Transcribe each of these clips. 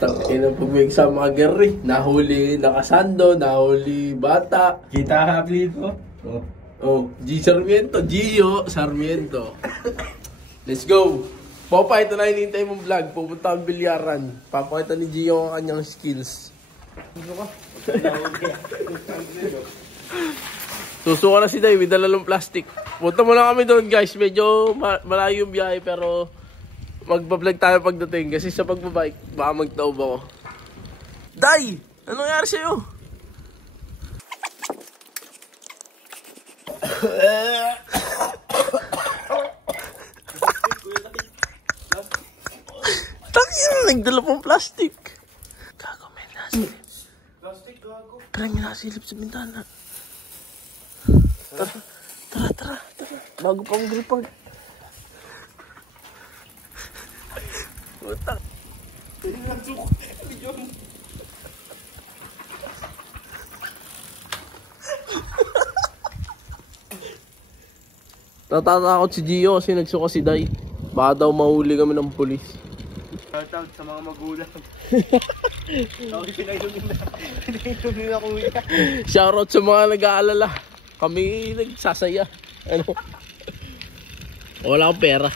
Tangina pag may exam mga Gary. Nahuli nakasando, nahuli bata. Kita hapli ko. Oh, G. Sarmiento, Gio Sarmiento. Let's go. Popa, ito na hinihintay mong vlog. Pupunta ang bilyaran. Papakita ni Gio ang kanyang skills. Susuka na si Day, may dalalong plastic. Punta muna kami doon guys. Medyo malayo yung biyahe pero magbablog tayo pagdating. Kasi sa pagbabike, baka magtaob ako. Day! Anong nangyari sa'yo? Tangina, nagdala pong plastic. Gago, may nasilip. Plastic, gago. Tara, may nasilip sa bintana. Tara. Bago pang report. Utang. Natatakot si Gio kasi nagsuka si Day. Baka daw mahuli kami ng pulis. Shoutout sa mga magulang. Pinainom nila kuya. Shoutout sa mga nag-aalala. Kami nagsasaya. Ano? Wala akong pera.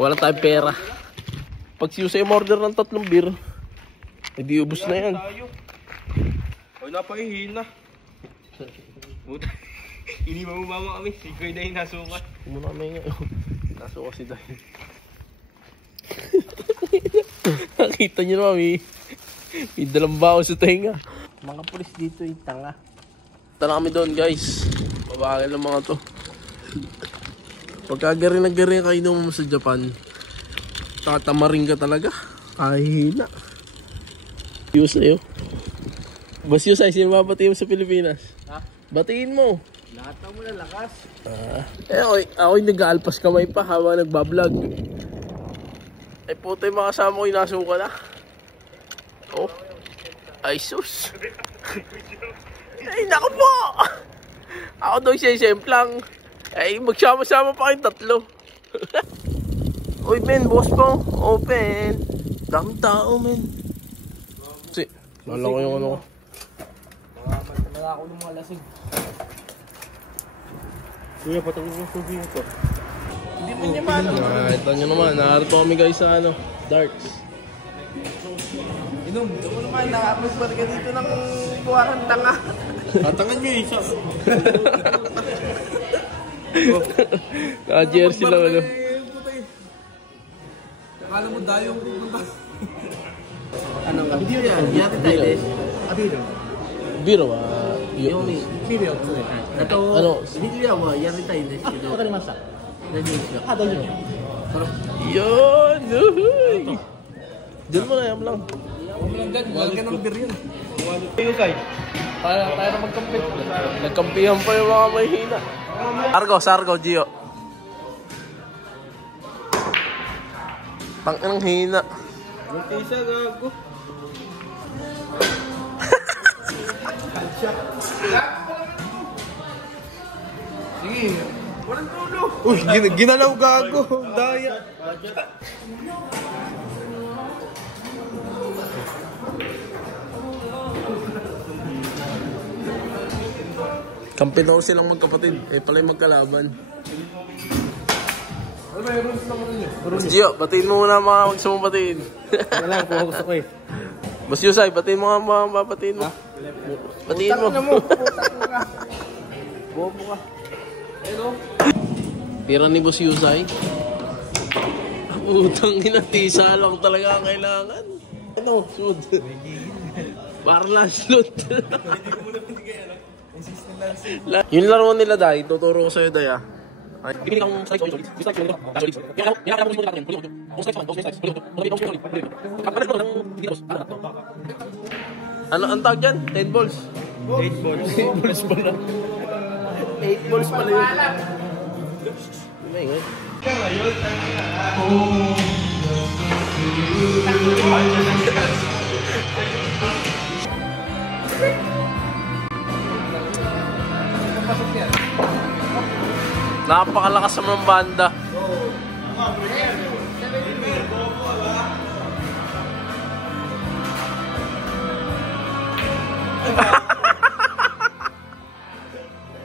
Wala tayong pera. Pag si Jose order ng 3 beer, edi ubus na yan. Wala pa hihina. Hindi mamumama kami. Si Kuya na yung nasukat. Muna kami nga. Nasuka si Day. Nakita nyo naman, may dalang bao sa tenga. Mga pulis dito yung tanga. Tara kami doon guys. Babakil ang mga to. Pagka gari kayo naman sa Japan, tatamaring ka talaga. Kahihina. Yusay oh. Bas Yusay, sino babatiin mo sa Pilipinas? Ha? Batiin mo. Lahat ng mo na lakas. Ako'y nag-aalpas kamay pa habang nagbablog. Ay puto yung mga kasama ko yung nasuka na. Oh. Ay sus. Ay naku po. Ako daw siyempre-lang. Ay magsama-sama pa kayong 3. Uy men, boss po. Open. Daming tao men. Si, lala ko yung ano ko. Wala ako ng mga lasing. Kuya, patungin yung sugi ito. Hindi mo niya man. Ito nyo naman, nakarito kami guys sa ano, darts. Inom, ito mo naman, nakapagpar ka dito ng buwarang tanga. Tatangan nyo eh, isa. Naka-jersey lang ano. Akala mo dayong pupunta. Ano? Abidiro yan, yate tayo des. Abidiro. Biro Yomi. Biro. Ano? Abidiro wa yate tayo des. Wakarimashita. Yun! Diyan mo na, yam lang. Wala ka ng beer yun. Yusay. Tayo na magkampi. Nagkampihan pa yung mga mahihina. Sargo, Gio. Tang-inang hina. Multisa, gago. Sige. Walang tulo. Uy, ginalaw gago. Daya. Kampi daw silang magkapatid. Eh, pala yung magkalaban. Ano ba yung rules naman ninyo? Boss Gio, batiin mo muna mga magsumong batiin. Wala, kung gusto ko eh. Boss Yusay, batiin mo nga mga batiin mo. Batiin mo. Bobo ka. Ano? Pira ni Boss Yusay. Utang inatisa lang talaga ang kailangan. Ano? Sud. Para last loot. Yung laro nila Day, tuturo ko sa'yo Day ah. Bibili kang slice solid. Gusto ko solid. Kaya kailangan mo natin. Kung slice slice. Ano ang tawag dyan? 10 balls. 8 balls. 8 balls pala. 8 balls pala yun. Ano yun? Napakalakas naman ng banda.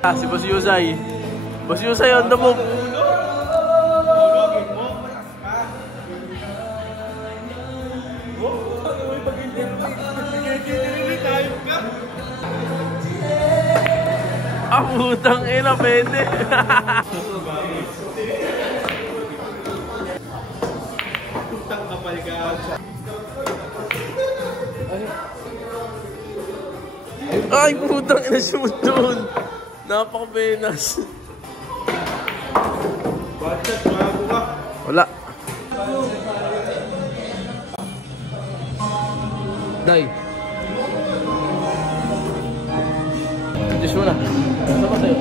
Si Boss Yusay. Boss Yusay on the move. Ah, putang ina, pwede. Putang kapal ka. Ay, putang ina, shoot doon. Napaka-penas. Bachat, bago ka. Wala. Day. Diyos mo na. Saan ba tayo?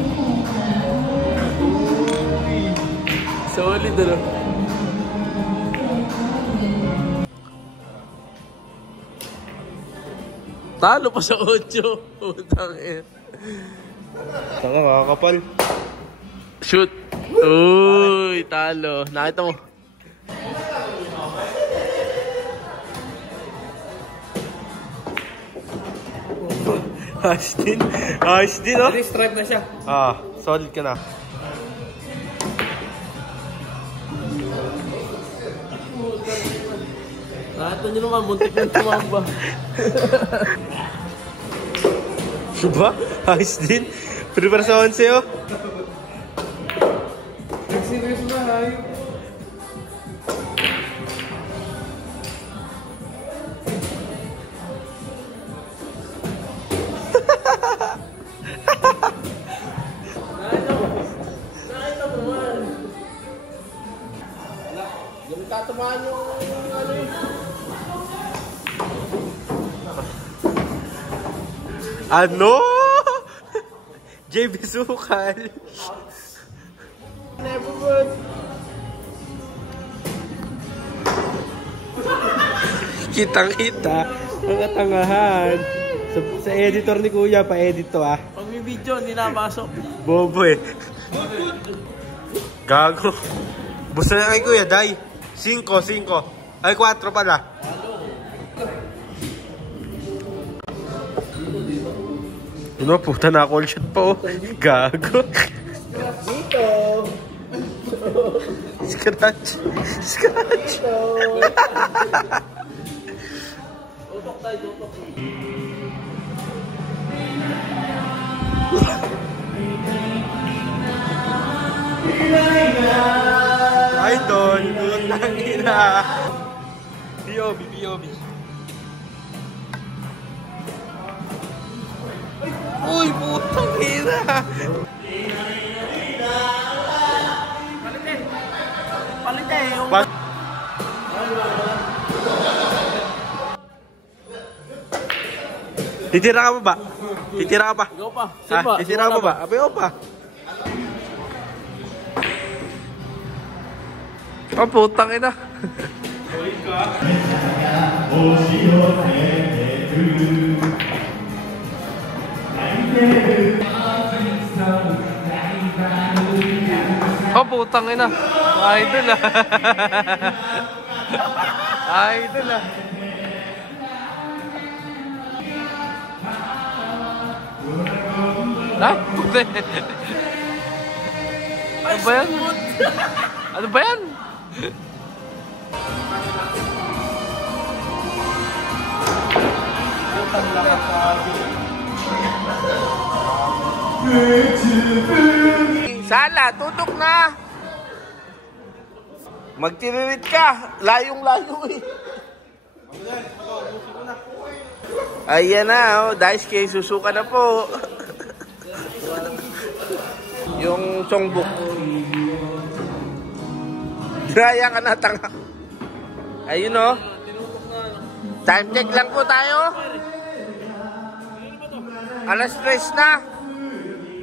Solid ano? Talo pa sa 8. Putang ina. Tanga, kakapal. Shoot. Uy, talo. Nakita mo. Ayos din. Ayos din, oh. Strike na siya. Ah, solid ka na. Nakita nyo naman, muntik yung tumamba. Diba? Ayos din. Prepare sa 11, oh. Nag-serious na, hay. Nakita mo man. Wala. Yung tatamaan yung ano eh. Ano? JB Sukal. Never would. Kitang-kita. Mga tangahan. Sa editor ni Kuya, pa-edit to, ah. Pag may video, hindi napasok. Bobo, eh. Gago. Busa na kay Kuya, Day. 5. Ay, 4 pala. Ano, puta na call shot pa, oh. Gago. Dito. Scratch. Scratch. Tutok tayo, tutok. Idol, putang ina. B.O.B. Uy, putang ina. Palit eh. Yung... Titira ka ba? Titira ka pa? Ikaw pa. Ha? Titira ka ba? Abe, pa. Oh, putang ina. Oh, putang ina. Idol ah. Idol ah. Ah, puti. Ano ba yan? Ano ba yan? Sala, tutok na! Magtiririt ka! Layong-layo eh! Ayan na, oh. Dice case, susuka na po. Yung songbook. Draya ka na, tanga. Ayun, oh. Time check lang po tayo. Alas 3 na.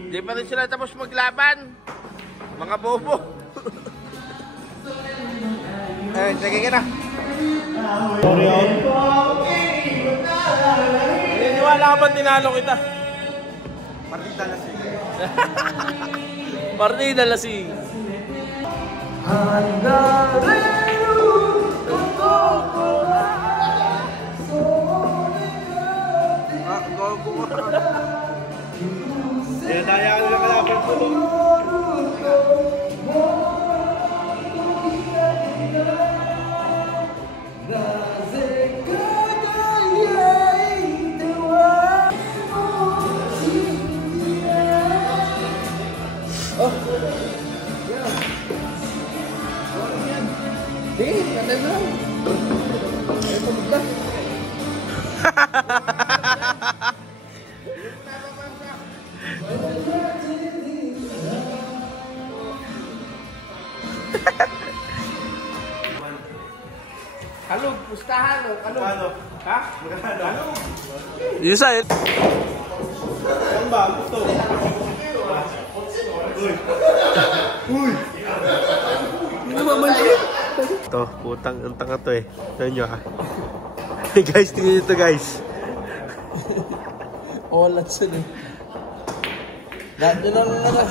Di pa rin sila tapos maglaban. Mga bobo. Ay, sige ka na. Naniniwala ka ba't tinalo kita? Partida lasing. Partida lasing. Daya ka na Kalog, pustahan o? Kalog. Ano? Ha? Kalog. Yusay. Ano ba? Gusto. Uy. Uy. Ano ba man siya? Ito, putang ang tanga to eh. Tignan nyo ah. Guys, tingnan nyo ito guys. All at sila. Lahat nyo lang na.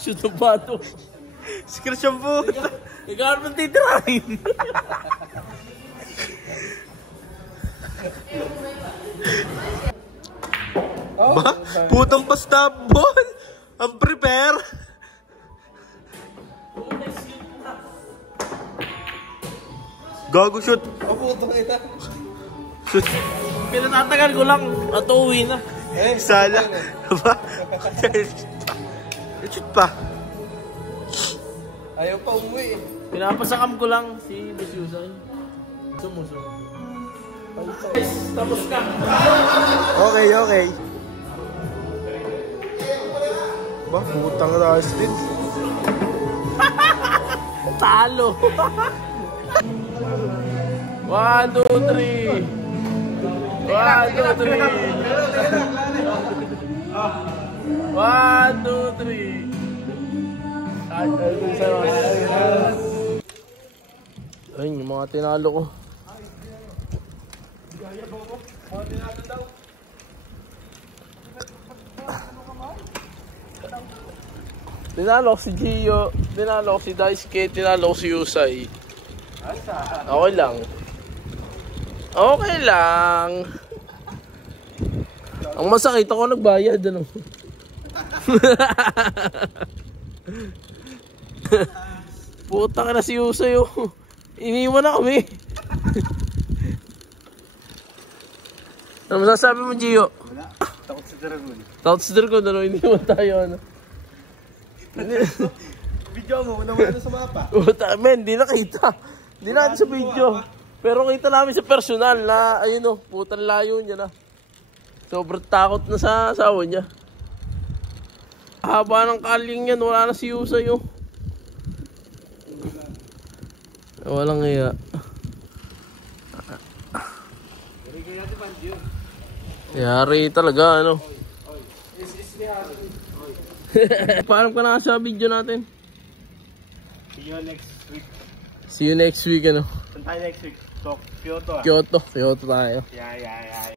Shoot ang bato. Scratch ang puta. Ikaw naman titirahin. Ba? Putang pastabol. Ang prepare. Gago shoot. Shoot. Pinatatagal ko lang at uuwi na. Sala. Ba? Shoot pa. Ayaw pa umuwi eh. Pinapasakam ko lang si Miss Yusay. Sumusunod. Tapos ka. Okay, okay. Ba, putang Rustin. Talo. 1, 2, 3. 1, 2, 3. 1, 2, 3. Ayun, yung mga tinalo ko. Tinalo ko si Gio, tinalo ko si Daisuke, tinalo ko si Yusay. Okay lang. Okay lang. Ang masakit ako nagbayad, ano? Puta ka na si Yusay, oh. Iniwan na kami. Ano masasabi mo, Gio? Wala. Takot sa Dragon. Takot si Dragon, ano? Iniwan tayo, ano? Video mo, una mo sa mapa. Puta, men, di nakita. Di natin sa video. Pero kita namin sa personal na, ayun, oh, putang layo niya na. Sobrang takot na sa asawa niya. Haba ng kaling yan, wala na si Yusay, oh. Walang iya. Yari talaga, ano. Paalam ka na sa video natin. See you next week. See you next week, ano. Saan tayo next week? So, Kyoto ah. Kyoto tayo. Yeah.